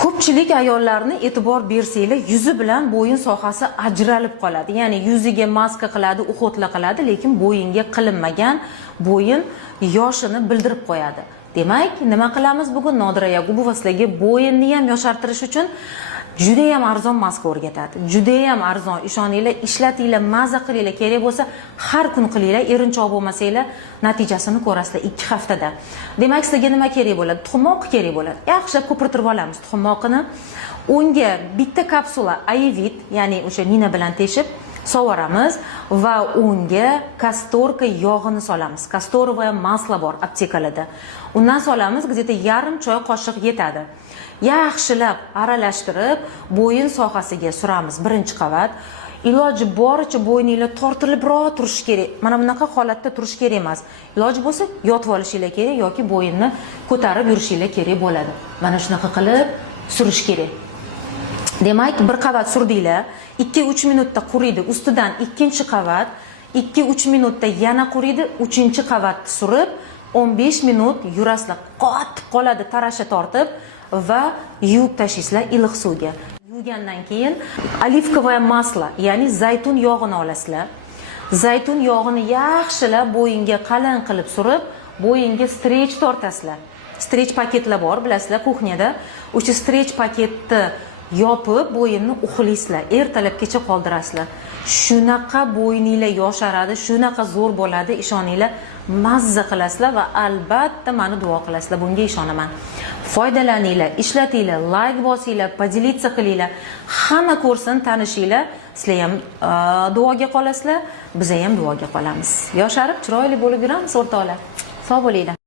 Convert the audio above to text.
Ko'pchilik ayollarni e'tibor bersanglar, yuzi bilan bo'yin sohasi ajralib qoladi. Ya'ni yuziga maska qiladi, uxotla qiladi, lekin bo'yinga qilinmagan bo'yin yoshini bildirib qo'yadi. Demak, nima qilamiz bugun? Nodira Yaqubova sizlarga bo'yinni ham yoshartirish uchun juda ham arzon maska o'rgatadi. Juda ham arzon. Ishoninglar, ishlatinglar, maza qilinglar, kerak bo'lsa har kun qilinglar, erinchoq bo'lmasanglar, natijasini ko'rasizlar 2 haftada. Demak, sizlarga nima kerak bo'ladi? Tuxumoq kerak bo'ladi. Yaxshilab ko'pirtirib olamiz tuxumoqni. Unga bitta kapsula ayvit, ya'ni o'sha nina bilan teshib sovuramiz va unga kastorka yog'ini solamiz. Kastorovaya maslo bor aptekalarda. Undan solamiz, где-то yarim choy qoshiq yetadi. Yaxshilab aralashtirib, bo'yin sohasiga suramiz. Birinchi qavat. Iloji boricha bo'yninglar tortilibroq turishi kerak. Mana bunaqa holatda turish kerak emas. Iloji bo'lsa yotib olishinglar kerak yoki bo'yinni ko'tarib yurishinglar kerak bo'ladi. Mana shunaqa qilib surish kerak. Demak, bir qavat surdinglar, 2-3 minutda quriydi. Ustidan ikkinchi qavat, 2-3 minutda yana quriydi. Uchinchi qavatni surib, 15 minut yurasizlar. Qotib qoladi, tarasha tortib va yuvib tashlaysizlar iliq suvga. Yuvgandan keyin olivkovaya maslo, ya'ni zaytun yog'ini olasizlar. Zaytun yog'ini yaxshilab bo'yinga qalin qilib surib, bo'yinga strech tortasizlar. Strech paketlar bor, bilasizlar, kuxnyada. O'sha strech paketni yopib bo'yinni uxlaysizlar, ertalabgacha qoldirasizlar. Shunaqa bo'yninglar yosharadi, shunaqa zo'r bo'ladi, ishoninglar, mazza qilasizlar va albatta meni duo qilasizlar, bunga ishonaman. Foydalaninglar, ishlatinglar, like bosinglar, podelitsa qilinglar. Hamma ko'rsin, tanishinglar. Sizlar ham duoga qolasizlar, biz ham duoga qolamiz. Yosharib, chiroyli bo'lib yuramiz o'rtoqlar. Sog' bo'linglar.